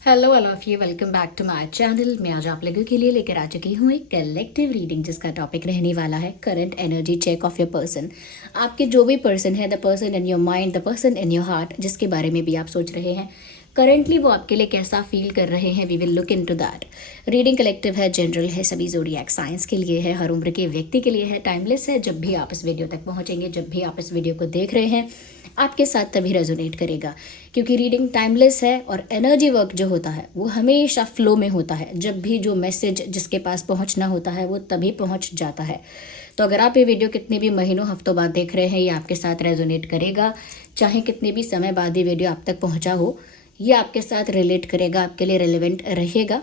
Hello all of you, welcome back to my channel. मैं आज आप लोगों के लिए लेकर आ चुकी हूँ एक कलेक्टिव रीडिंग जिसका टॉपिक रहने वाला है current energy check of your person. आपके जो भी पर्सन है, the person in your mind, the person in your heart, जिसके बारे में भी आप सोच रहे हैं करंटली वो आपके लिए कैसा फील कर रहे हैं, we will look into that. Reading collective है, जनरल है, सभी ज़ोडिएक साइंस के लिए है, हर उम्र के व्यक्ति के लिए है, टाइमलेस है। जब भी आप इस वीडियो तक पहुंचेंगे, जब भी आप इस वीडियो को देख रहे हैं, आपके साथ तभी रेजोनेट करेगा, क्योंकि रीडिंग टाइमलेस है और एनर्जी वर्क जो होता है वो हमेशा फ्लो में होता है। जब भी जो मैसेज जिसके पास पहुंचना होता है वो तभी पहुंच जाता है। तो अगर आप ये वीडियो कितने भी महीनों हफ्तों बाद देख रहे हैं, ये आपके साथ रेजोनेट करेगा। चाहे कितने भी समय बाद ये वीडियो आप तक पहुंचा हो, ये आपके साथ रिलेट करेगा, आपके लिए रेलिवेंट रहेगा,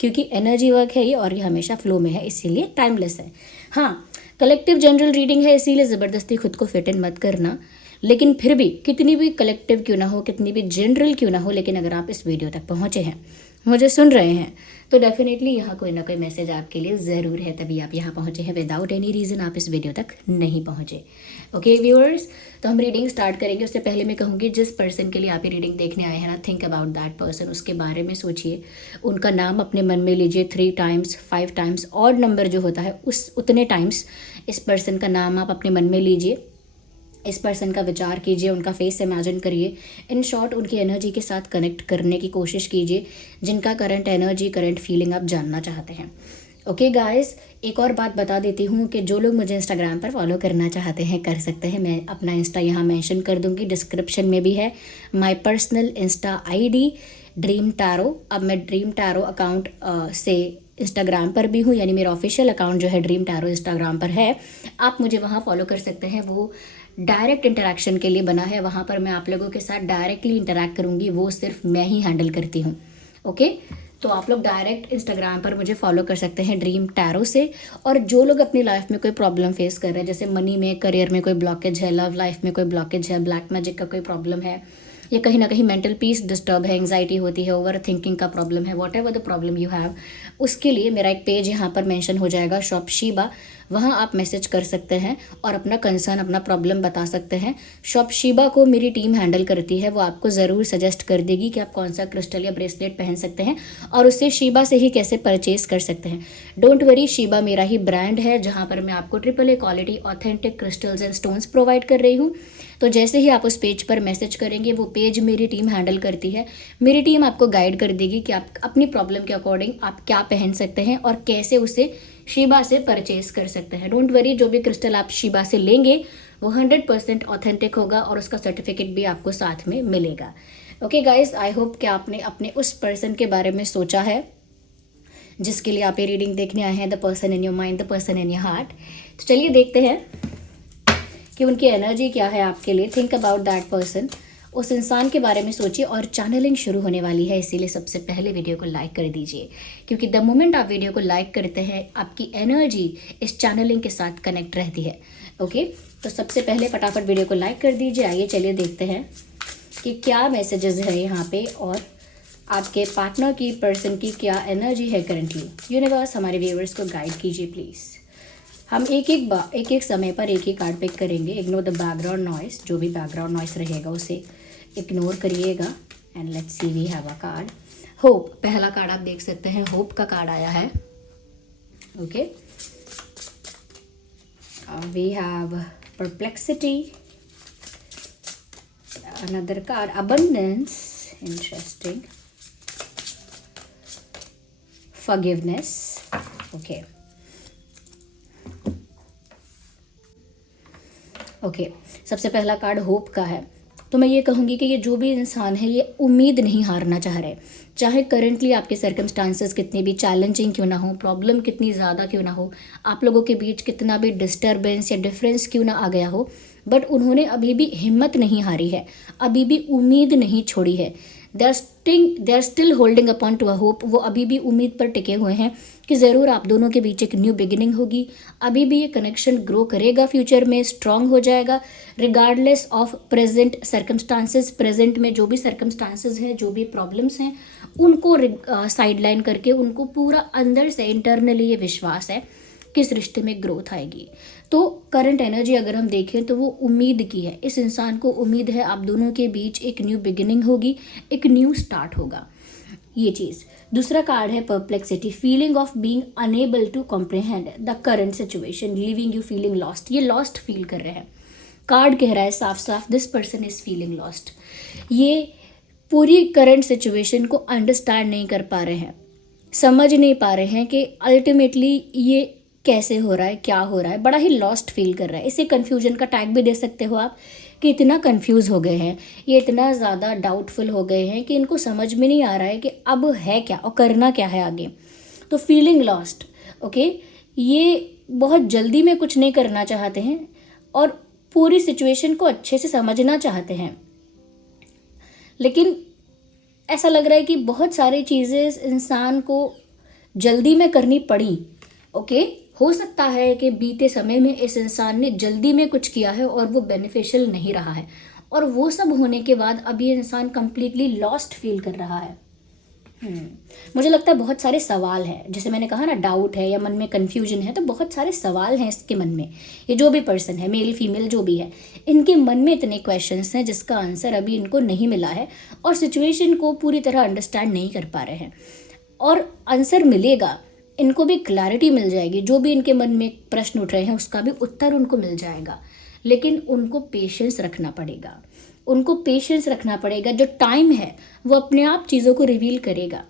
क्योंकि एनर्जी वर्क है ये और ये हमेशा फ्लो में है, इसीलिए टाइमलेस है। हाँ, कलेक्टिव जनरल रीडिंग है, इसीलिए ज़बरदस्ती खुद को फिट इन मत करना। लेकिन फिर भी कितनी भी कलेक्टिव क्यों ना हो, कितनी भी जनरल क्यों ना हो, लेकिन अगर आप इस वीडियो तक पहुंचे हैं, मुझे सुन रहे हैं, तो डेफिनेटली यहाँ कोई ना कोई मैसेज आपके लिए ज़रूर है, तभी आप यहाँ पहुँचे हैं। विदाउट एनी रीज़न आप इस वीडियो तक नहीं पहुँचे। ओके व्यूअर्स, तो हम रीडिंग स्टार्ट करेंगे। उससे पहले मैं कहूँगी, जिस पर्सन के लिए आप ये रीडिंग देखने आए हैं ना, थिंक अबाउट दैट पर्सन। उसके बारे में सोचिए, उनका नाम अपने मन में लीजिए 3 टाइम्स 5 टाइम्स, ऑड नंबर जो होता है उस उतने टाइम्स इस पर्सन का नाम आप अपने मन में लीजिए। इस पर्सन का विचार कीजिए, उनका फेस इमेजिन करिए। इन शॉर्ट उनकी एनर्जी के साथ कनेक्ट करने की कोशिश कीजिए, जिनका करंट एनर्जी, करंट फीलिंग आप जानना चाहते हैं। ओके गाइस, एक और बात बता देती हूँ कि जो लोग मुझे इंस्टाग्राम पर फॉलो करना चाहते हैं कर सकते हैं। मैं अपना इंस्टा यहाँ मेंशन कर दूँगी, डिस्क्रिप्शन में भी है। My personal Insta ID dream tarot. अब मैं ड्रीम टैरो अकाउंट से इंस्टाग्राम पर भी हूँ, यानी मेरा ऑफिशियल अकाउंट जो है ड्रीम टैरो इंस्टाग्राम पर है। आप मुझे वहाँ फॉलो कर सकते हैं। वो डायरेक्ट इंटरेक्शन के लिए बना है। वहाँ पर मैं आप लोगों के साथ डायरेक्टली इंटरेक्ट करूँगी, वो सिर्फ मैं ही हैंडल करती हूँ। ओके, तो आप लोग डायरेक्ट इंस्टाग्राम पर मुझे फॉलो कर सकते हैं ड्रीम टैरो से। और जो लोग अपनी लाइफ में कोई प्रॉब्लम फेस कर रहे हैं, जैसे मनी में, करियर में कोई ब्लॉकेज है, लव लाइफ में कोई ब्लॉकेज है, ब्लैक मैजिक का कोई प्रॉब्लम है, या कहीं ना कहीं मेंटल पीस डिस्टर्ब है, एंग्जाइटी होती है, ओवर थिंकिंग का प्रॉब्लम है, what ever the problem you have, उसके लिए मेरा एक पेज यहाँ पर मेंशन हो जाएगा, शॉप शीबा। वहाँ आप मैसेज कर सकते हैं और अपना कंसर्न, अपना प्रॉब्लम बता सकते हैं। शॉप शीबा को मेरी टीम हैंडल करती है, वो आपको ज़रूर सजेस्ट कर देगी कि आप कौन सा क्रिस्टल या ब्रेसलेट पहन सकते हैं और उससे शीबा से ही कैसे परचेज कर सकते हैं। डोंट वरी, शीबा मेरा ही ब्रांड है, जहाँ पर मैं आपको AAA quality authentic crystals and stones provide कर रही हूँ। तो जैसे ही आप उस पेज पर मैसेज करेंगे, वो पेज मेरी टीम हैंडल करती है। मेरी टीम आपको गाइड कर देगी कि आप अपनी प्रॉब्लम के अकॉर्डिंग आप क्या पहन सकते हैं और कैसे उसे शीबा से परचेज कर सकते हैं। डोंट वरी, जो भी क्रिस्टल आप शीबा से लेंगे वो 100% ऑथेंटिक होगा और उसका सर्टिफिकेट भी आपको साथ में मिलेगा। ओके गाइज, आई होप कि आपने अपने उस पर्सन के बारे में सोचा है जिसके लिए आप ये रीडिंग देखने आए हैं, the person in your mind, the person in your heart. तो चलिए देखते हैं कि उनकी एनर्जी क्या है आपके लिए। थिंक अबाउट दैट पर्सन, उस इंसान के बारे में सोचिए। और चैनलिंग शुरू होने वाली है, इसीलिए सबसे पहले वीडियो को लाइक कर दीजिए, क्योंकि द मोमेंट आप वीडियो को लाइक करते हैं, आपकी एनर्जी इस चैनलिंग के साथ कनेक्ट रहती है। ओके, तो सबसे पहले फटाफट वीडियो को लाइक कर दीजिए। आइए चलिए देखते हैं कि क्या मैसेजेस है यहाँ पे और आपके पार्टनर की, पर्सन की क्या एनर्जी है करंटली। यूनिवर्स, हमारे व्यूअर्स को गाइड कीजिए प्लीज़। हम एक एक समय पर एक ही कार्ड पिक करेंगे। इग्नोर द बैकग्राउंड नॉइस, जो भी बैकग्राउंड नॉइस रहेगा उसे इग्नोर करिएगा। And let's see, we have a card hope. पहला कार्ड आप देख सकते हैं, होप का कार्ड आया है। Okay, we have perplexity. Another card abundance, interesting, forgiveness. Okay okay, सबसे पहला कार्ड होप का है। तो मैं ये कहूँगी कि ये जो भी इंसान है, ये उम्मीद नहीं हारना चाह रहे। चाहे करंटली आपके सर्कमस्टांसेस कितने भी चैलेंजिंग क्यों ना हो, प्रॉब्लम कितनी ज़्यादा क्यों ना हो, आप लोगों के बीच कितना भी डिस्टर्बेंस या डिफरेंस क्यों ना आ गया हो, बट उन्होंने अभी भी हिम्मत नहीं हारी है, अभी भी उम्मीद नहीं छोड़ी है। They are still holding upon to a hope. वो अभी भी उम्मीद पर टिके हुए हैं कि ज़रूर आप दोनों के बीच एक न्यू बिगिनिंग होगी। अभी भी ये कनेक्शन ग्रो करेगा, फ्यूचर में स्ट्रांग हो जाएगा, regardless of present circumstances. Present में जो भी सर्कमस्टांसेस हैं, जो भी प्रॉब्लम्स हैं, उनको साइडलाइन करके उनको पूरा अंदर से इंटरनली ये विश्वास है कि इस रिश्ते में ग्रोथ आएगी। तो करंट एनर्जी अगर हम देखें तो वो उम्मीद की है। इस इंसान को उम्मीद है आप दोनों के बीच एक न्यू बिगिनिंग होगी, एक न्यू स्टार्ट होगा। ये चीज़। दूसरा कार्ड है perplexity, feeling of being unable to comprehend the current situation, leaving you feeling lost. ये लॉस्ट फील कर रहे हैं। कार्ड कह रहा है साफ साफ, this person is feeling lost. ये पूरी करंट सिचुएशन को अंडरस्टैंड नहीं कर पा रहे हैं, समझ नहीं पा रहे हैं कि अल्टीमेटली ये कैसे हो रहा है, क्या हो रहा है। बड़ा ही लॉस्ट फील कर रहा है। इसे कन्फ्यूजन का टैग भी दे सकते हो आप, कि इतना कंफ्यूज हो गए हैं, ये इतना ज़्यादा डाउटफुल हो गए हैं कि इनको समझ में नहीं आ रहा है कि अब है क्या और करना क्या है आगे। तो फीलिंग लॉस्ट, ओके। ये बहुत जल्दी में कुछ नहीं करना चाहते हैं और पूरी सिचुएशन को अच्छे से समझना चाहते हैं, लेकिन ऐसा लग रहा है कि बहुत सारी चीज़ें इस इंसान को जल्दी में करनी पड़ी, ओके। हो सकता है कि बीते समय में इस इंसान ने जल्दी में कुछ किया है और वो बेनिफिशियल नहीं रहा है, और वो सब होने के बाद अब ये इंसान कम्प्लीटली लॉस्ट फील कर रहा है। मुझे लगता है बहुत सारे सवाल हैं, जैसे मैंने कहा ना, डाउट है या मन में कन्फ्यूजन है, तो बहुत सारे सवाल हैं इसके मन में। ये जो भी पर्सन है, मेल फीमेल जो भी है, इनके मन में इतने क्वेश्चंस हैं जिसका आंसर अभी इनको नहीं मिला है और सिचुएशन को पूरी तरह अंडरस्टैंड नहीं कर पा रहे हैं। और आंसर मिलेगा, इनको भी क्लैरिटी मिल जाएगी। जो भी इनके मन में प्रश्न उठ रहे हैं उसका भी उत्तर उनको मिल जाएगा, लेकिन उनको पेशेंस रखना पड़ेगा। उनको पेशेंस रखना पड़ेगा। जो टाइम है वो अपने आप चीज़ों को रिवील करेगा।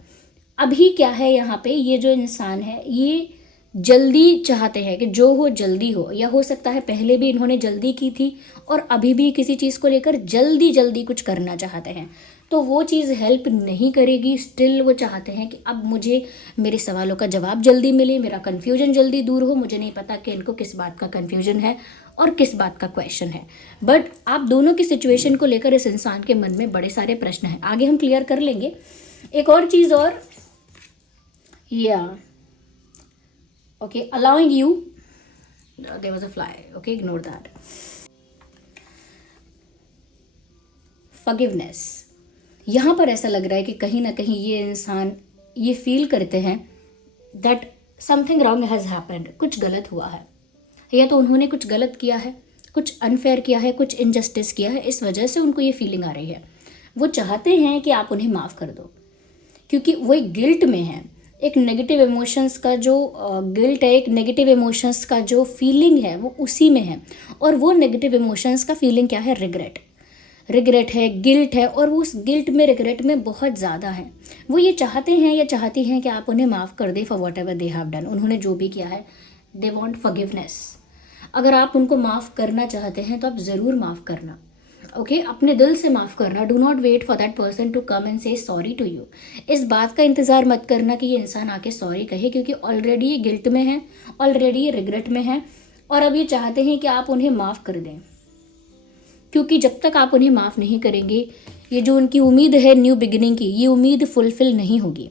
अभी क्या है यहाँ पे, ये जो इंसान है ये जल्दी चाहते हैं कि जो हो जल्दी हो, या हो सकता है पहले भी इन्होंने जल्दी की थी और अभी भी किसी चीज़ को लेकर जल्दी जल्दी कुछ करना चाहते हैं, तो वो चीज़ हेल्प नहीं करेगी। स्टिल वो चाहते हैं कि अब मुझे मेरे सवालों का जवाब जल्दी मिले, मेरा कन्फ्यूजन जल्दी दूर हो। मुझे नहीं पता कि इनको किस बात का कन्फ्यूजन है और किस बात का क्वेश्चन है, बट आप दोनों की सिचुएशन को लेकर इस इंसान के मन में बड़े सारे प्रश्न हैं। आगे हम क्लियर कर लेंगे। एक और चीज़ और, या okay, allowing you, there was a fly, okay, ignore that. Forgiveness, यहाँ पर ऐसा लग रहा है कि कहीं ना कहीं ये इंसान ये फील करते हैं that something wrong has happened, कुछ गलत हुआ है, या तो उन्होंने कुछ गलत किया है, कुछ अनफेयर किया है, कुछ इनजस्टिस किया है, इस वजह से उनको ये फीलिंग आ रही है। वो चाहते हैं कि आप उन्हें माफ़ कर दो, क्योंकि वो एक गिल्ट में है। एक नेगेटिव इमोशंस का जो गिल्ट है, एक नेगेटिव इमोशंस का जो फीलिंग है वो उसी में है। और वो नेगेटिव इमोशंस का फीलिंग क्या है? रिग्रेट है, गिल्ट है, और वो उस गिल्ट में, रिग्रेट में बहुत ज़्यादा है। वो ये चाहते हैं या चाहती हैं कि आप उन्हें माफ़ कर दें for what ever they have done. उन्होंने जो भी किया है, दे वॉन्ट फॉरगिवनेस। अगर आप उनको माफ़ करना चाहते हैं तो आप ज़रूर माफ़ करना, ओके, अपने दिल से माफ़ करना। Do not wait for that person to come and say sorry to you. इस बात का इंतज़ार मत करना कि ये इंसान आके सॉरी कहे, क्योंकि ऑलरेडी ये गिल्ट में है, ऑलरेडी ये रिग्रेट में है, और अब ये चाहते हैं कि आप उन्हें माफ़ कर दें। क्योंकि जब तक आप उन्हें माफ़ नहीं करेंगे, ये जो उनकी उम्मीद है न्यू बिगिनिंग की, ये उम्मीद फुलफिल नहीं होगी।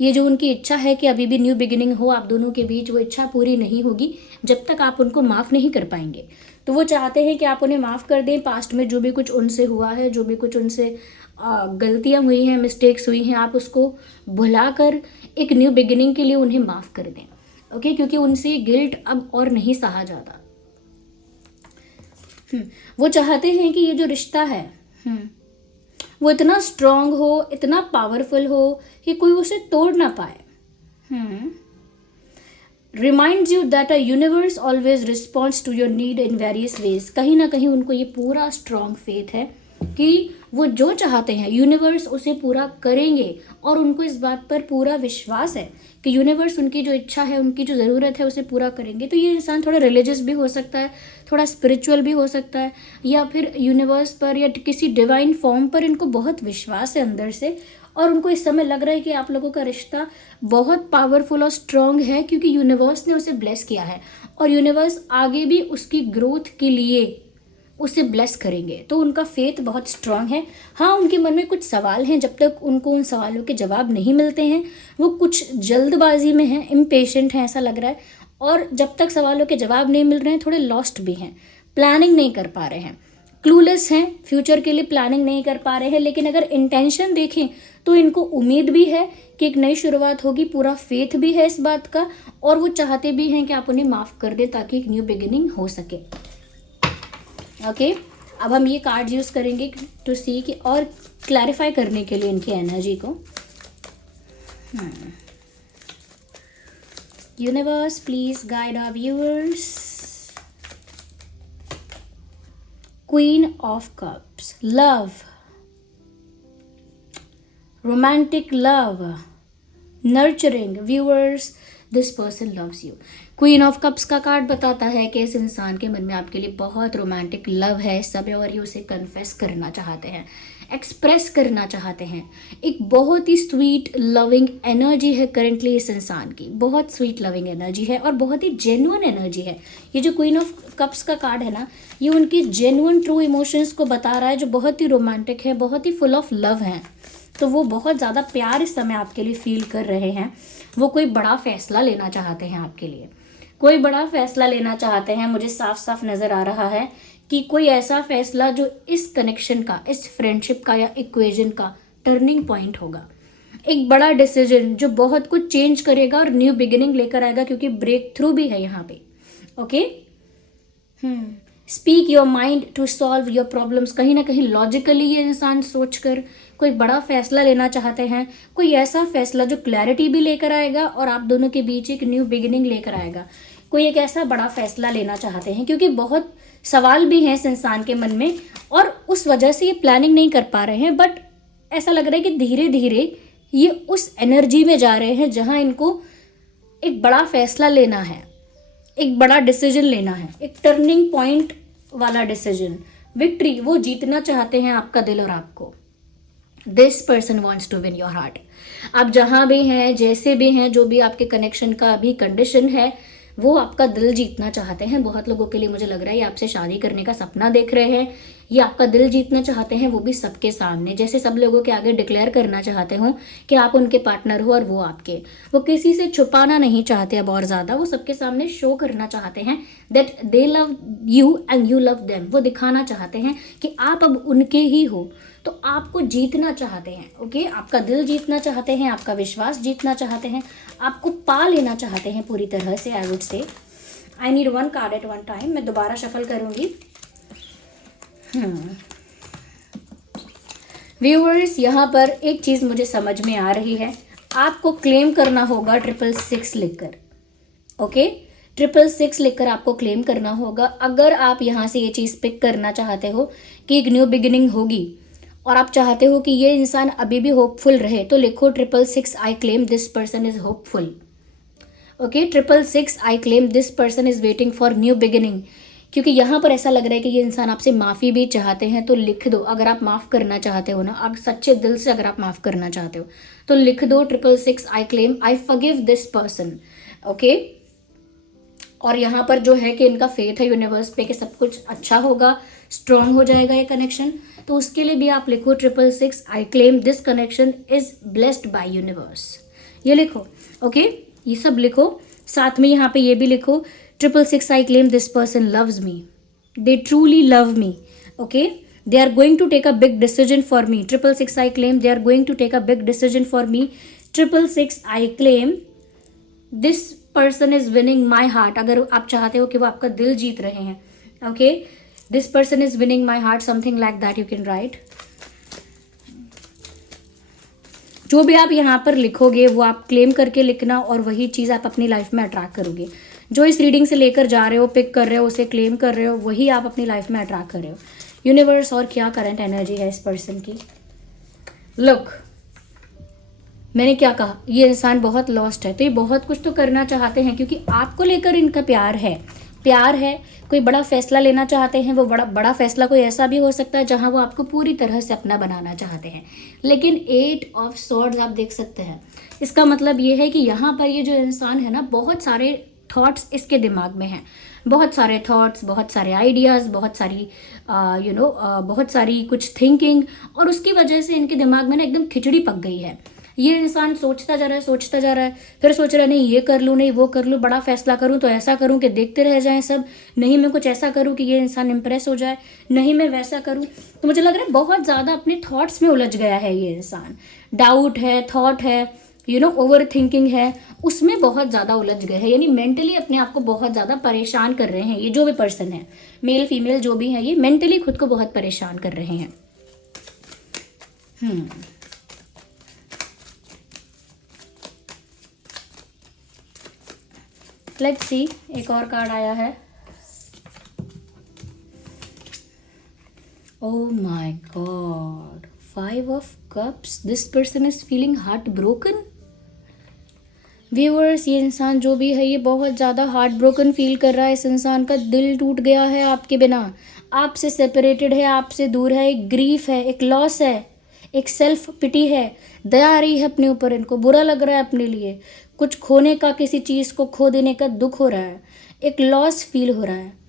ये जो उनकी इच्छा है कि अभी भी न्यू बिगिनिंग हो आप दोनों के बीच, वो इच्छा पूरी नहीं होगी जब तक आप उनको माफ़ नहीं कर पाएंगे। तो वो चाहते हैं कि आप उन्हें माफ़ कर दें। पास्ट में जो भी कुछ उनसे हुआ है, जो भी कुछ उनसे गलतियाँ हुई हैं, मिस्टेक्स हुई हैं, आप उसको भुलाकर एक न्यू बिगिनिंग के लिए उन्हें माफ़ कर दें, ओके, क्योंकि उनसे गिल्ट अब और नहीं सहा जाता। वो चाहते हैं कि ये जो रिश्ता है वो इतना स्ट्रांग हो, इतना पावरफुल हो कि कोई उसे तोड़ ना पाए। Reminds you that a universe always responds to your need in various ways. कहीं ना कहीं उनको ये पूरा स्ट्रांग फेथ है कि वो जो चाहते हैं यूनिवर्स उसे पूरा करेंगे, और उनको इस बात पर पूरा विश्वास है कि यूनिवर्स उनकी जो इच्छा है, उनकी जो ज़रूरत है, उसे पूरा करेंगे। तो ये इंसान थोड़ा रिलीजियस भी हो सकता है, थोड़ा स्पिरिचुअल भी हो सकता है, या फिर यूनिवर्स पर या किसी डिवाइन फॉर्म पर इनको बहुत विश्वास है अंदर से, और उनको इस समय लग रहा है कि आप लोगों का रिश्ता बहुत पावरफुल और स्ट्रॉन्ग है, क्योंकि यूनिवर्स ने उसे ब्लेस किया है, और यूनिवर्स आगे भी उसकी ग्रोथ के लिए उसे ब्लेस करेंगे। तो उनका फेथ बहुत स्ट्रांग है। हाँ, उनके मन में कुछ सवाल हैं, जब तक उनको उन सवालों के जवाब नहीं मिलते हैं वो कुछ जल्दबाजी में हैं, इम्पेशेंट हैं ऐसा लग रहा है, और जब तक सवालों के जवाब नहीं मिल रहे हैं थोड़े लॉस्ट भी हैं, प्लानिंग नहीं कर पा रहे हैं, क्लूलेस हैं, फ्यूचर के लिए प्लानिंग नहीं कर पा रहे हैं। लेकिन अगर इंटेंशन देखें तो इनको उम्मीद भी है कि एक नई शुरुआत होगी, पूरा फेथ भी है इस बात का, और वो चाहते भी हैं कि आप उन्हें माफ़ कर दें ताकि एक न्यू बिगिनिंग हो सके। ओके, अब हम ये कार्ड यूज़ करेंगे टू सी कि और क्लैरिफाई करने के लिए इनकी एनर्जी को। Universe, please guide our viewers. Queen of Cups, love, romantic love, nurturing. Viewers, this person loves you. Queen of cups का कार्ड बताता है कि इस इंसान के मन में आपके लिए बहुत रोमांटिक लव है सब, और ये उसे कन्फेस करना चाहते हैं, एक्सप्रेस करना चाहते हैं. एक बहुत ही स्वीट लविंग एनर्जी है करंटली इस इंसान की, बहुत स्वीट लविंग एनर्जी है और बहुत ही जेन्युइन एनर्जी है. ये जो क्वीन ऑफ कप्स का कार्ड है ना, ये उनकी जेन्युइन ट्रू इमोशंस को बता रहा है, जो बहुत ही रोमांटिक है, बहुत ही फुल ऑफ लव है. तो वो बहुत ज़्यादा प्यार इस समय आपके लिए फील कर रहे हैं. वो कोई बड़ा फैसला लेना चाहते हैं आपके लिए, कोई बड़ा फैसला लेना चाहते हैं. मुझे साफ साफ नज़र आ रहा है कि कोई ऐसा फैसला जो इस कनेक्शन का, इस फ्रेंडशिप का या इक्वेशन का टर्निंग पॉइंट होगा. एक बड़ा डिसीजन जो बहुत कुछ चेंज करेगा और न्यू बिगिनिंग लेकर आएगा, क्योंकि ब्रेक थ्रू भी है यहाँ पे. Okay, speak your mind to solve your problems. कहीं ना कहीं लॉजिकली ये इंसान सोचकर कोई बड़ा फैसला लेना चाहते हैं, कोई ऐसा फैसला जो क्लैरिटी भी लेकर आएगा और आप दोनों के बीच एक न्यू बिगिनिंग लेकर आएगा. कोई एक ऐसा बड़ा फैसला लेना चाहते हैं, क्योंकि बहुत सवाल भी हैं इस इंसान के मन में और उस वजह से ये प्लानिंग नहीं कर पा रहे हैं. बट ऐसा लग रहा है कि धीरे धीरे ये उस एनर्जी में जा रहे हैं जहां इनको एक बड़ा फैसला लेना है, एक बड़ा डिसीजन लेना है, एक टर्निंग पॉइंट वाला डिसीजन. विक्ट्री, वो जीतना चाहते हैं आपका दिल और आपको. This person wants to win your heart. आप जहाँ भी हैं, जैसे भी हैं, जो भी आपके कनेक्शन का अभी कंडीशन है, वो आपका दिल जीतना चाहते हैं. बहुत लोगों के लिए मुझे लग रहा है ये आपसे शादी करने का सपना देख रहे हैं, ये आपका दिल जीतना चाहते हैं, वो भी सबके सामने, जैसे सब लोगों के आगे डिक्लेयर करना चाहते हो कि आप उनके पार्टनर हो और वो आपके. वो किसी से छुपाना नहीं चाहते अब और ज़्यादा, वो सबके सामने शो करना चाहते हैं that they love you and you love them. वो दिखाना चाहते हैं कि आप अब उनके ही हो, तो आपको जीतना चाहते हैं. ओके, आपका दिल जीतना चाहते हैं, आपका विश्वास जीतना चाहते हैं, आपको पा लेना चाहते हैं पूरी तरह से. I would say I need one card at one time. मैं दोबारा शफल करूंगी. व्यूअर्स, यहाँ पर एक चीज़ मुझे समझ में आ रही है. आपको क्लेम करना होगा 666 लिखकर. ओके, 666 लिखकर आपको क्लेम करना होगा. अगर आप यहाँ से ये चीज़ पिक करना चाहते हो कि एक न्यू बिगिनिंग होगी और आप चाहते हो कि ये इंसान अभी भी होपफुल रहे, तो लिखो 666 I claim this person is hopeful. Okay, 666 I claim this person is waiting for new beginning. क्योंकि यहाँ पर ऐसा लग रहा है कि ये इंसान आपसे माफ़ी भी चाहते हैं, तो लिख दो. अगर आप माफ़ करना चाहते हो ना, अगर सच्चे दिल से अगर आप माफ़ करना चाहते हो तो लिख दो 666 I claim I forgive this person. Okay, और यहाँ पर जो है कि इनका फेथ है यूनिवर्स पे कि सब कुछ अच्छा होगा, स्ट्रॉन्ग हो जाएगा ये कनेक्शन. तो उसके लिए भी आप लिखो 666 I claim this connection is blessed by universe. ये लिखो. ओके, ये सब लिखो. साथ में यहाँ पे ये भी लिखो 666 I claim this person loves me. They truly love me. Okay, they are going to take a big decision for me. 666 I claim they are going to take a big decision for me. 666 I claim this person is winning my heart. अगर आप चाहते हो कि वो आपका दिल जीत रहे हैं. Okay, this person is winning my heart. Something like that you can write. जो भी आप यहाँ पर लिखोगे वो आप क्लेम करके लिखना, और वही चीज़ आप अपनी लाइफ में अट्रैक्ट करोगे. जो इस रीडिंग से लेकर जा रहे हो, पिक कर रहे हो, उसे क्लेम कर रहे हो, वही आप अपनी लाइफ में अट्रैक्ट कर रहे हो. यूनिवर्स, और क्या करंट एनर्जी है इस पर्सन की. लुक, मैंने क्या कहा, ये इंसान बहुत लॉस्ट है, तो ये बहुत कुछ तो करना चाहते हैं, क्योंकि आपको लेकर इनका प्यार है. प्यार है, कोई बड़ा फैसला लेना चाहते हैं. वो बड़ा फैसला कोई ऐसा भी हो सकता है जहां वो आपको पूरी तरह से अपना बनाना चाहते हैं. लेकिन 8 ऑफ स्वॉर्ड्स आप देख सकते हैं. इसका मतलब ये है कि यहाँ पर ये जो इंसान है ना, बहुत सारे थॉट्स इसके दिमाग में हैं, बहुत सारे थॉट्स, बहुत सारे आइडियाज़, बहुत सारी बहुत सारी कुछ थिंकिंग, और उसकी वजह से इनके दिमाग में ना एकदम खिचड़ी पक गई है. ये इंसान सोचता जा रहा है, फिर सोच रहा है नहीं ये कर लूँ, नहीं वो कर लूँ, बड़ा फैसला करूँ तो ऐसा करूँ कि देखते रह जाएं सब, नहीं मैं कुछ ऐसा करूँ कि ये इंसान इम्प्रेस हो जाए, नहीं मैं वैसा करूँ. तो मुझे लग रहा है बहुत ज़्यादा अपने थॉट्स में उलझ गया है ये इंसान. डाउट है, थॉट है, ओवर थिंकिंग है, उसमें बहुत ज़्यादा उलझ गए हैं. यानी मेंटली अपने आप को बहुत ज़्यादा परेशान कर रहे हैं. ये जो भी पर्सन है, मेल फीमेल जो भी है, ये मेंटली खुद को बहुत परेशान कर रहे हैं. लेट्स सी, एक और कार्ड आया है। Oh my God. 5 of Cups. This person is feeling heartbroken. Viewers, ये इंसान जो भी है ये बहुत ज़्यादा हार्ट ब्रोकन फील कर रहा है। इस इंसान का दिल टूट गया है आपके बिना, आपसे सेपरेटेड है, आपसे दूर है। एक ग्रीफ है, एक लॉस है, एक सेल्फ पिटी है, दया आ रही है अपने ऊपर, इनको बुरा लग रहा है अपने लिए, कुछ खोने का, किसी चीज़ को खो देने का दुख हो रहा है, एक लॉस फील हो रहा है।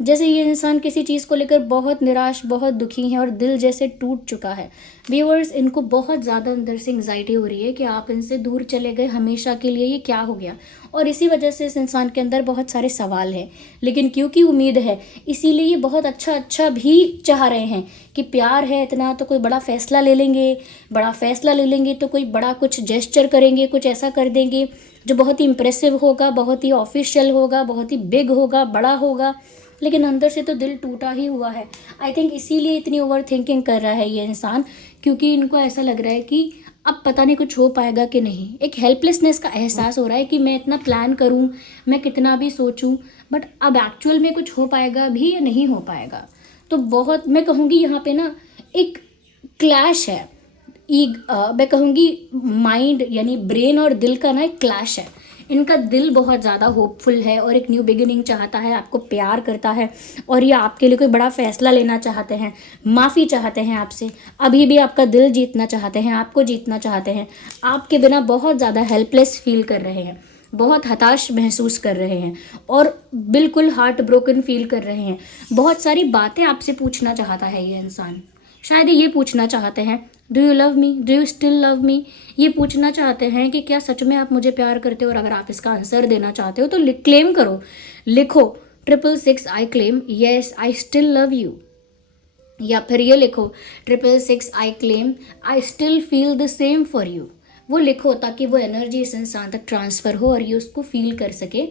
जैसे ये इंसान किसी चीज़ को लेकर बहुत निराश, बहुत दुखी है और दिल जैसे टूट चुका है। व्यूअर्स, इनको बहुत ज़्यादा अंदर से एंग्जाइटी हो रही है कि आप इनसे दूर चले गए हमेशा के लिए, ये क्या हो गया। और इसी वजह से इस इंसान के अंदर बहुत सारे सवाल हैं, लेकिन क्योंकि उम्मीद है इसीलिए ये बहुत अच्छा भी चाह रहे हैं कि प्यार है इतना तो कोई बड़ा फैसला ले लेंगे, बड़ा फैसला ले लेंगे तो कोई बड़ा कुछ जेस्चर करेंगे, कुछ ऐसा कर देंगे जो बहुत ही इंप्रेसिव होगा, बहुत ही ऑफिशियल होगा, बहुत ही बिग होगा, बड़ा होगा। लेकिन अंदर से तो दिल टूटा ही हुआ है। आई थिंक इसीलिए इतनी ओवर थिंकिंग कर रहा है ये इंसान, क्योंकि इनको ऐसा लग रहा है कि अब पता नहीं कुछ हो पाएगा कि नहीं। एक हेल्पलेसनेस का एहसास हो रहा है कि मैं इतना प्लान करूं, मैं कितना भी सोचूं, बट अब एक्चुअल में कुछ हो पाएगा भी या नहीं हो पाएगा। तो बहुत, मैं कहूँगी यहाँ पे ना एक क्लैश है। मैं कहूँगी माइंड यानी ब्रेन और दिल का ना एक क्लैश है। इनका दिल बहुत ज़्यादा होपफुल है और एक न्यू बिगिनिंग चाहता है, आपको प्यार करता है और ये आपके लिए कोई बड़ा फैसला लेना चाहते हैं, माफ़ी चाहते हैं आपसे, अभी भी आपका दिल जीतना चाहते हैं, आपको जीतना चाहते हैं। आपके बिना बहुत ज़्यादा हेल्पलेस फील कर रहे हैं, बहुत हताश महसूस कर रहे हैं और बिल्कुल हार्ट ब्रोकन फील कर रहे हैं। बहुत सारी बातें आपसे पूछना चाहता है ये इंसान। शायद ये पूछना चाहते हैं, do you love me, do you still love me. ये पूछना चाहते हैं कि क्या सच में आप मुझे प्यार करते हो। और अगर आप इसका आंसर देना चाहते हो तो क्लेम करो, लिखो 666 I claim, yes I still love you. या फिर ये लिखो 666 I claim, I still feel the same for you. वो लिखो ताकि वो एनर्जी इस इंसान तक ट्रांसफ़र हो और ये उसको फील कर सके।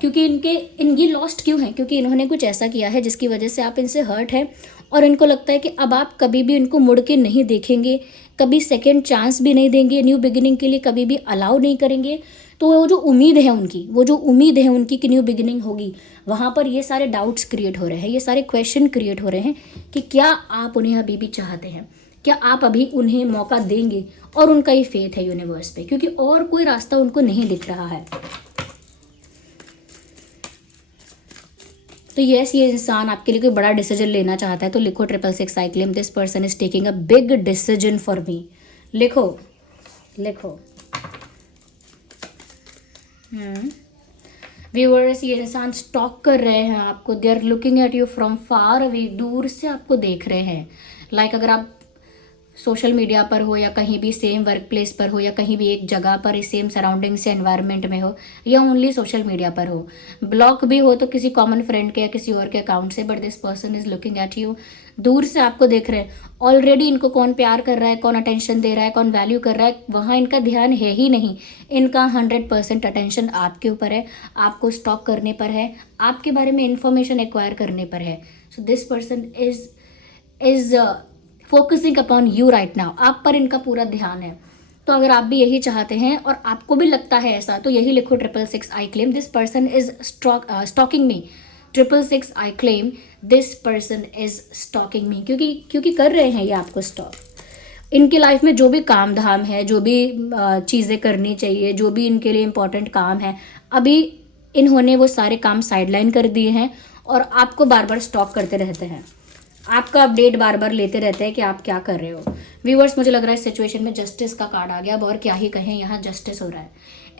क्योंकि इनकी लॉस्ट क्यों है, क्योंकि इन्होंने कुछ ऐसा किया है जिसकी वजह से आप इनसे हर्ट है और इनको लगता है कि अब आप कभी भी इनको मुड़ के नहीं देखेंगे, कभी सेकंड चांस भी नहीं देंगे, न्यू बिगिनिंग के लिए कभी भी अलाउ नहीं करेंगे। तो वो जो उम्मीद है उनकी कि न्यू बिगिनिंग होगी, वहाँ पर ये सारे डाउट्स क्रिएट हो रहे हैं, ये सारे क्वेश्चन क्रिएट हो रहे हैं कि क्या आप उन्हें अभी भी चाहते हैं, क्या आप अभी उन्हें मौका देंगे। और उनका ये फेथ है यूनिवर्स पे, क्योंकि और कोई रास्ता उनको नहीं दिख रहा है। तो यस, ये इंसान आपके लिए कोई बड़ा डिसीजन लेना चाहता है। तो लिखो 666 I claim, this person is taking a big decision for me. लिखो व्यूअर्स, ये इंसान स्टॉक कर रहे हैं आपको। They are looking at you from far away, दूर से आपको देख रहे हैं। लाइक अगर आप सोशल मीडिया पर हो या कहीं भी सेम वर्क प्लेस पर हो या कहीं भी एक जगह पर सेम सराउंडिंग से एनवायरनमेंट में हो या ओनली सोशल मीडिया पर हो, ब्लॉक भी हो तो किसी कॉमन फ्रेंड के या किसी और के अकाउंट से, but this person is looking at you. दूर से आपको देख रहे हैं। ऑलरेडी इनको कौन प्यार कर रहा है, कौन अटेंशन दे रहा है, कौन वैल्यू कर रहा है, वहाँ इनका ध्यान है ही नहीं। इनका 100% अटेंशन आपके ऊपर है, आपको स्टॉक करने पर है, आपके बारे में इंफॉर्मेशन एक्वायर करने पर है। So this person is focusing upon you right now. आप पर इनका पूरा ध्यान है। तो अगर आप भी यही चाहते हैं और आपको भी लगता है ऐसा, तो यही लिखो 666 I claim, this person is stalking me. 666 I claim, this person is stalking me. क्योंकि कर रहे हैं ये आपको स्टॉक। इनकी लाइफ में जो भी काम धाम है, जो भी चीज़ें करनी चाहिए, जो भी इनके लिए इम्पोर्टेंट काम है, अभी इन्होंने वो सारे काम साइडलाइन कर दिए हैं और आपको बार बार स्टॉक करते रहते हैं, आपका अपडेट बार बार लेते रहते हैं कि आप क्या कर रहे हो। व्यूअर्स, मुझे लग रहा है इस सिचुएशन में जस्टिस का कार्ड आ गया। अब और क्या ही कहें, यहाँ जस्टिस हो रहा है।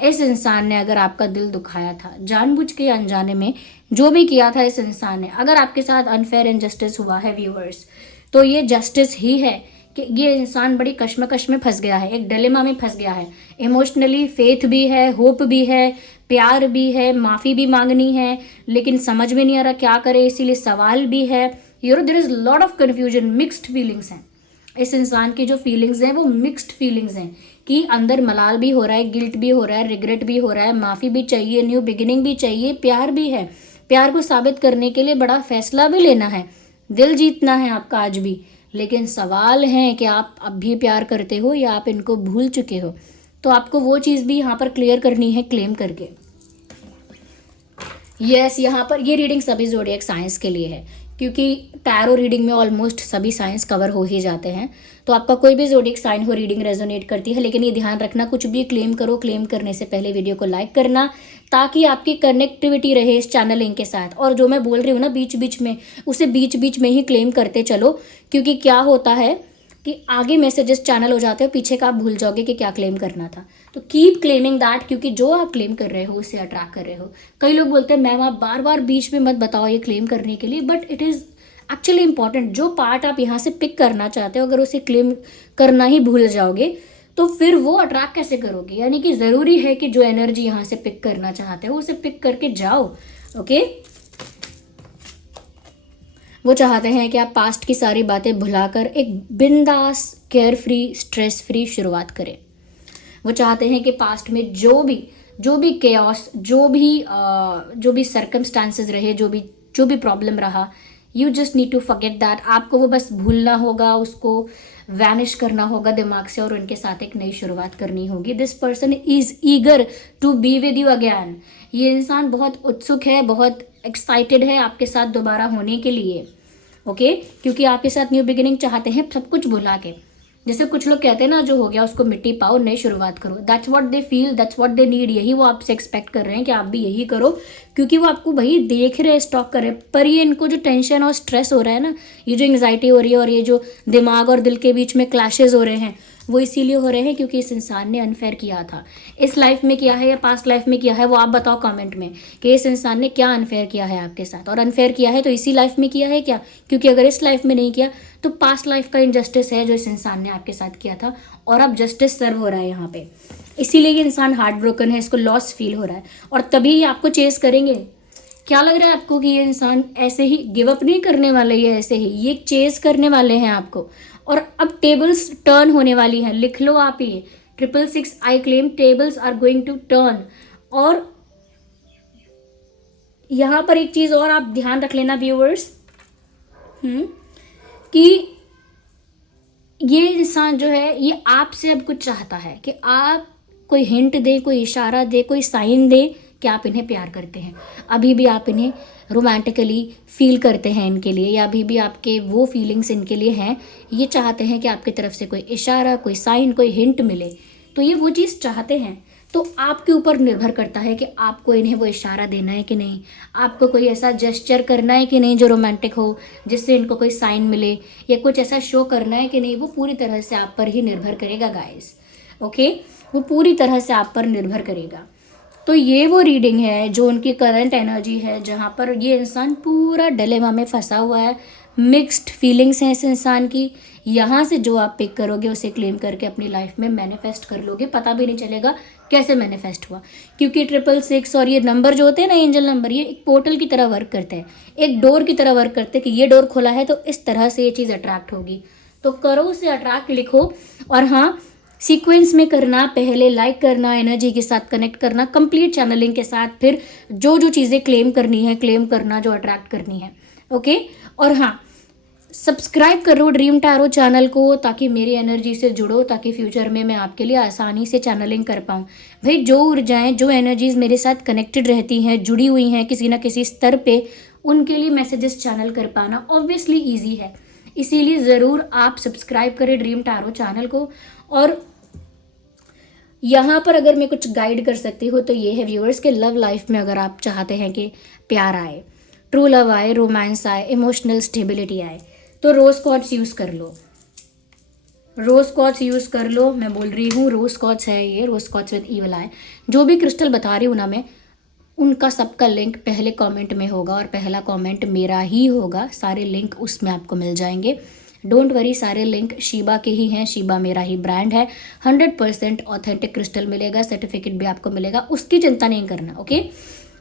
इस इंसान ने अगर आपका दिल दुखाया था, जानबूझ के अनजाने में जो भी किया था इस इंसान ने, अगर आपके साथ अनफेयर इनजस्टिस हुआ है व्यूअर्स, तो ये जस्टिस ही है कि ये इंसान बड़ी कश्मकश में फंस गया है, एक डिलेमा में फंस गया है। इमोशनली फेथ भी है, होप भी है, प्यार भी है, माफ़ी भी मांगनी है, लेकिन समझ में नहीं आ रहा क्या करे, इसीलिए सवाल भी है। There is lot of confusion, mixed feelings हैं। इस इंसान की जो फीलिंग्स हैं वो मिक्स्ड फीलिंग्स हैं कि अंदर मलाल भी हो रहा है, गिल्ट भी हो रहा है, रिग्रेट भी हो रहा है, माफ़ी भी चाहिए, न्यू बिगिनिंग भी चाहिए, प्यार भी है। प्यार को साबित करने के लिए बड़ा फैसला भी लेना है, दिल जीतना है आपका आज भी। लेकिन सवाल है कि आप अब भी प्यार करते हो या आप इनको भूल चुके हो। तो आपको वो चीज़ भी यहाँ पर क्लियर करनी है क्लेम करके। यस, यहाँ पर ये रीडिंग सभी ज़ोडिएक साइंस के लिए है, क्योंकि टैरो रीडिंग में ऑलमोस्ट सभी साइंस कवर हो ही जाते हैं। तो आपका कोई भी ज़ोडिएक साइन हो, रीडिंग रेजोनेट करती है। लेकिन ये ध्यान रखना, कुछ भी क्लेम करो, क्लेम करने से पहले वीडियो को लाइक करना, ताकि आपकी कनेक्टिविटी रहे इस चैनलिंग के साथ। और जो मैं बोल रही हूँ ना बीच बीच में, उसे बीच बीच में ही क्लेम करते चलो, क्योंकि क्या होता है कि आगे मैसेजेस चैनल हो जाते हो, पीछे का आप भूल जाओगे कि क्या क्लेम करना था। तो कीप क्लेमिंग दैट, क्योंकि जो आप क्लेम कर रहे हो उससे अट्रैक्ट कर रहे हो। कई लोग बोलते हैं मैम आप बार बार बीच में मत बताओ ये क्लेम करने के लिए, but it is actually important. जो पार्ट आप यहाँ से पिक करना चाहते हो, अगर उसे क्लेम करना ही भूल जाओगे तो फिर वो अट्रैक्ट कैसे करोगे। यानी कि ज़रूरी है कि जो एनर्जी यहाँ से पिक करना चाहते हो उसे पिक करके जाओ। ओके, वो चाहते हैं कि आप पास्ट की सारी बातें भुलाकर एक बिंदास, केयर फ्री, स्ट्रेस फ्री शुरुआत करें। वो चाहते हैं कि पास्ट में जो भी केओस, जो भी सर्कमस्टांसेस रहे, जो भी प्रॉब्लम रहा, you just need to forget that. आपको वो बस भूलना होगा, उसको वैनिश करना होगा दिमाग से, और उनके साथ एक नई शुरुआत करनी होगी। This person is eager to be with you again. ये इंसान बहुत उत्सुक है, बहुत एक्साइटेड है आपके साथ दोबारा होने के लिए। ओके, क्योंकि आपके साथ न्यू बिगिनिंग चाहते हैं, सब कुछ भुला के। जैसे कुछ लोग कहते हैं ना, जो हो गया उसको मिट्टी पाओ, नई शुरुआत करो। That's what they feel, that's what they need. यही वो आपसे एक्सपेक्ट कर रहे हैं कि आप भी यही करो, क्योंकि वो आपको वही देख रहे हैं, स्टॉक कर रहे हैं। पर ये इनको जो टेंशन और स्ट्रेस हो रहा है ना, ये जो एंग्जाइटी हो रही है और ये जो दिमाग और दिल के बीच में क्लैशेज हो रहे हैं, वो इसीलिए हो रहे हैं क्योंकि इस इंसान ने अनफेयर किया था। इस लाइफ में किया है या पास्ट लाइफ में किया है, वो आप बताओ कमेंट में कि इस इंसान ने क्या अनफेयर किया है आपके साथ। और अनफेयर किया है तो इसी लाइफ में किया है क्या? क्योंकि अगर इस लाइफ में नहीं किया तो पास्ट लाइफ का इनजस्टिस है जो इस इंसान ने आपके साथ किया था, और अब जस्टिस सर्व हो रहा है यहाँ पे। इसीलिए ये इंसान हार्ट ब्रोकन है, इसको लॉस फील हो रहा है, और तभी ये आपको चेस करेंगे। क्या लग रहा है आपको कि ये इंसान ऐसे ही गिव अप नहीं करने वाले, ये ऐसे ही ये चेस करने वाले हैं आपको। और अब टेबल्स टर्न होने वाली हैं, लिख लो आप ये 666 I claim tables are going to turn. और यहाँ पर एक चीज़ और आप ध्यान रख लेना व्यूअर्स, कि ये इंसान जो है ये आपसे अब कुछ चाहता है कि आप कोई हिंट दे, कोई इशारा दे, कोई साइन दे कि आप इन्हें प्यार करते हैं, अभी भी आप इन्हें रोमांटिकली फील करते हैं इनके लिए, या अभी भी आपके वो फीलिंग्स इनके लिए हैं। ये चाहते हैं कि आपकी तरफ से कोई इशारा, कोई साइन, कोई हिंट मिले। तो ये वो चीज़ चाहते हैं। तो आपके ऊपर निर्भर करता है कि आपको इन्हें वो इशारा देना है कि नहीं, आपको कोई ऐसा जेस्चर करना है कि नहीं जो रोमांटिक हो, जिससे इनको कोई साइन मिले, या कुछ ऐसा शो करना है कि नहीं। वो पूरी तरह से आप पर ही निर्भर करेगा गाइस। ओके, वो पूरी तरह से आप पर निर्भर करेगा। तो ये वो रीडिंग है जो उनकी करंट एनर्जी है, जहाँ पर ये इंसान पूरा डिलेमा में फंसा हुआ है। मिक्स्ड फीलिंग्स हैं इस इंसान की। यहाँ से जो आप पिक करोगे उसे क्लेम करके अपनी लाइफ में मैनिफेस्ट कर लोगे, पता भी नहीं चलेगा कैसे मैनिफेस्ट हुआ। क्योंकि 666 और ये नंबर जो होते हैं ना, एंजल नंबर, ये एक पोर्टल की तरह वर्क करते हैं, एक डोर की तरह वर्क करते हैं कि ये डोर खुला है तो इस तरह से ये चीज़ अट्रैक्ट होगी। तो करो उसे अट्रैक्ट, लिखो। और हाँ, सीक्वेंस में करना, पहले लाइक करना, एनर्जी के साथ कनेक्ट करना, कंप्लीट चैनलिंग के साथ, फिर जो चीज़ें क्लेम करनी है क्लेम करना, जो अट्रैक्ट करनी है। ओके, और हाँ, सब्सक्राइब करो ड्रीम टैरो चैनल को, ताकि मेरी एनर्जी से जुड़ो, ताकि फ्यूचर में मैं आपके लिए आसानी से चैनलिंग कर पाऊँ। भाई, जो ऊर्जाएं, जो एनर्जीज मेरे साथ कनेक्टेड रहती हैं, जुड़ी हुई हैं किसी ना किसी स्तर पे, उनके लिए मैसेजेस चैनल कर पाना ऑब्वियसली ईजी है। इसीलिए ज़रूर आप सब्सक्राइब करें ड्रीम टैरो चैनल को। और यहाँ पर अगर मैं कुछ गाइड कर सकती हूँ तो ये है व्यूअर्स के लव लाइफ में अगर आप चाहते हैं कि प्यार आए, ट्रू लव आए, रोमांस आए, इमोशनल स्टेबिलिटी आए, तो रोज़ क्वार्ट्ज यूज़ कर लो। रोज़ क्वार्ट्ज यूज़ कर लो, मैं बोल रही हूँ रोज़ क्वार्ट्ज है ये, रोज़ क्वार्ट्ज विद ईवल आई। जो भी क्रिस्टल बता रही हूँ ना मैं, उनका सबका लिंक पहले कमेंट में होगा, और पहला कमेंट मेरा ही होगा। सारे लिंक उसमें आपको मिल जाएंगे, डोंट वरी। सारे लिंक शिबा के ही हैं, शिबा मेरा ही ब्रांड है। 100% ऑथेंटिक क्रिस्टल मिलेगा, सर्टिफिकेट भी आपको मिलेगा, उसकी चिंता नहीं करना। ओके,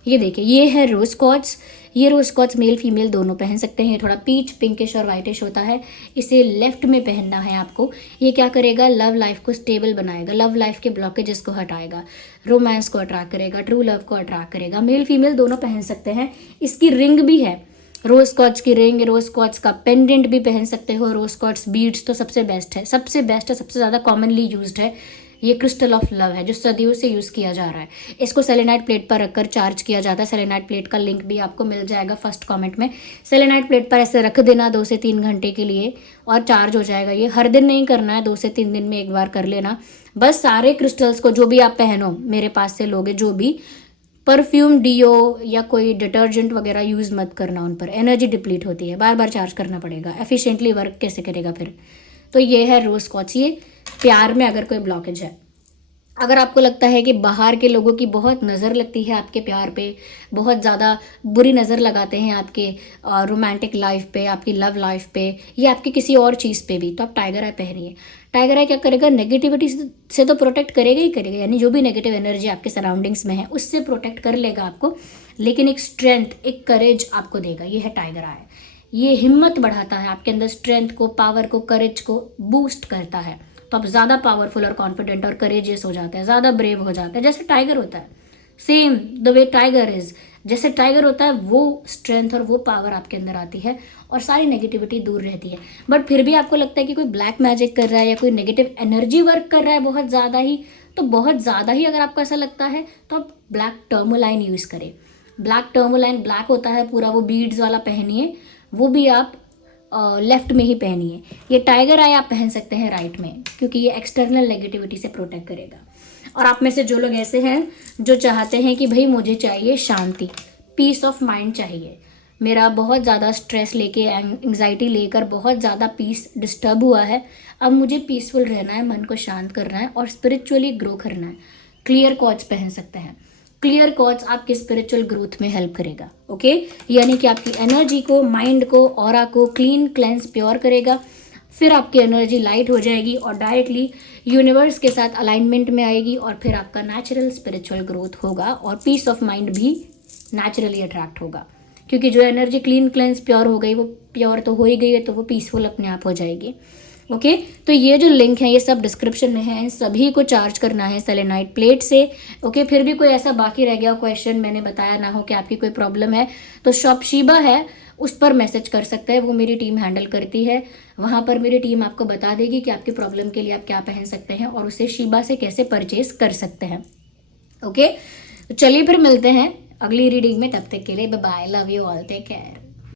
ये देखिए, ये है रोज़ क्वार्ट्ज। ये रोज़ क्वार्ट्ज मेल फीमेल दोनों पहन सकते हैं। थोड़ा पीच पिंकिश और वाइटिश होता है। इसे लेफ्ट में पहनना है आपको। ये क्या करेगा, लव लाइफ को स्टेबल बनाएगा, लव लाइफ के ब्लॉकेजेस को हटाएगा, रोमांस को अट्रैक्ट करेगा, ट्रू लव को अट्रैक्ट करेगा। मेल फीमेल दोनों पहन सकते हैं। इसकी रिंग भी है, रोज़ क्वार्ट्ज की रिंग, रोज़ क्वार्ट्ज का पेंडेंट भी पहन सकते हो। रोज़ क्वार्ट्ज बीड्स तो सबसे बेस्ट है, सबसे बेस्ट है, सबसे ज़्यादा कॉमनली यूज्ड है। ये क्रिस्टल ऑफ लव है जो सदियों से यूज़ किया जा रहा है। इसको सेलेनाइट प्लेट पर रखकर चार्ज किया जाता है। सेलेनाइट प्लेट का लिंक भी आपको मिल जाएगा फर्स्ट कमेंट में। सेलेनाइट प्लेट पर ऐसे रख देना 2 से 3 घंटे के लिए और चार्ज हो जाएगा। ये हर दिन नहीं करना है, 2 से 3 दिन में एक बार कर लेना। बस सारे क्रिस्टल्स को जो भी आप पहनो, मेरे पास से लोगे जो भी, परफ्यूम, डियो या कोई डिटर्जेंट वगैरह यूज़ मत करना उन पर, एनर्जी डिप्लीट होती है, बार बार चार्ज करना पड़ेगा। एफिशिएंटली वर्क कैसे करेगा फिर? तो ये है रोज़ क्वार्ट्ज। ये प्यार में अगर कोई ब्लॉकेज है, अगर आपको लगता है कि बाहर के लोगों की बहुत नज़र लगती है आपके प्यार पे, बहुत ज़्यादा बुरी नज़र लगाते हैं आपके रोमांटिक लाइफ पे, आपकी लव लाइफ पे, या आपकी किसी और चीज़ पे भी, तो आप टाइगर आई पहनिए। टाइगर आई क्या करेगा? नेगेटिविटी से तो प्रोटेक्ट करेगा ही करेगा, यानी जो भी नेगेटिव एनर्जी आपके सराउंडिंग्स में है उससे प्रोटेक्ट कर लेगा आपको, लेकिन एक स्ट्रेंथ, एक करेज आपको देगा। ये है टाइगर आई। ये हिम्मत बढ़ाता है आपके अंदर, स्ट्रेंथ को, पावर को, करेज को बूस्ट करता है। तो आप ज़्यादा पावरफुल और कॉन्फिडेंट और करेजियस हो जाते हैं, ज़्यादा ब्रेव हो जाते हैं, जैसे टाइगर होता है। Same the way tiger is, जैसे टाइगर होता है वो स्ट्रेंथ और वो पावर आपके अंदर आती है और सारी नेगेटिविटी दूर रहती है। बट फिर भी आपको लगता है कि कोई ब्लैक मैजिक कर रहा है या कोई नेगेटिव एनर्जी वर्क कर रहा है बहुत ज़्यादा ही, तो बहुत ज़्यादा ही अगर आपको ऐसा लगता है तो आप ब्लैक टर्मोलाइन यूज़ करें। ब्लैक टर्मोलाइन ब्लैक होता है पूरा, वो बीड्स वाला पहनिए, वो भी आप लेफ्ट में ही पहनिए। ये टाइगर आई आप पहन सकते हैं राइट में, क्योंकि ये एक्सटर्नल नेगेटिविटी से प्रोटेक्ट करेगा। और आप में से जो लोग ऐसे हैं जो चाहते हैं कि भाई मुझे चाहिए शांति, पीस ऑफ माइंड चाहिए, मेरा बहुत ज़्यादा स्ट्रेस लेके, एंग्जाइटी लेकर बहुत ज़्यादा पीस डिस्टर्ब हुआ है, अब मुझे पीसफुल रहना है, मन को शांत करना है और स्पिरिचुअली ग्रो करना है, क्लियर क्वार्ट्ज पहन सकते हैं। क्लियर क्वार्ट्ज आपके स्पिरिचुअल ग्रोथ में हेल्प करेगा। ओके, यानी कि आपकी एनर्जी को, माइंड को, ऑरा को क्लीन, क्लेंस, प्योर करेगा। फिर आपकी एनर्जी लाइट हो जाएगी और डायरेक्टली यूनिवर्स के साथ अलाइनमेंट में आएगी और फिर आपका नेचुरल स्पिरिचुअल ग्रोथ होगा और पीस ऑफ माइंड भी नेचुरली अट्रैक्ट होगा, क्योंकि जो एनर्जी क्लीन, क्लेंस, प्योर हो गई, वो प्योर तो हो ही गई है, तो वो पीसफुल अपने आप हो जाएगी। ओके, तो ये जो लिंक है ये सब डिस्क्रिप्शन में है, सभी को चार्ज करना है सेलेनाइट प्लेट से। ओके, फिर भी कोई ऐसा बाकी रह गया क्वेश्चन, मैंने बताया ना हो कि आपकी कोई प्रॉब्लम है, तो शॉप शीबा है उस पर मैसेज कर सकते हैं, वो मेरी टीम हैंडल करती है। वहाँ पर मेरी टीम आपको बता देगी कि आपकी प्रॉब्लम के लिए आप क्या पहन सकते हैं और उसे शीबा से कैसे परचेज कर सकते हैं। ओके, तो चलिए फिर मिलते हैं अगली रीडिंग में, तब तक के लिए bye bye, love you all, take care.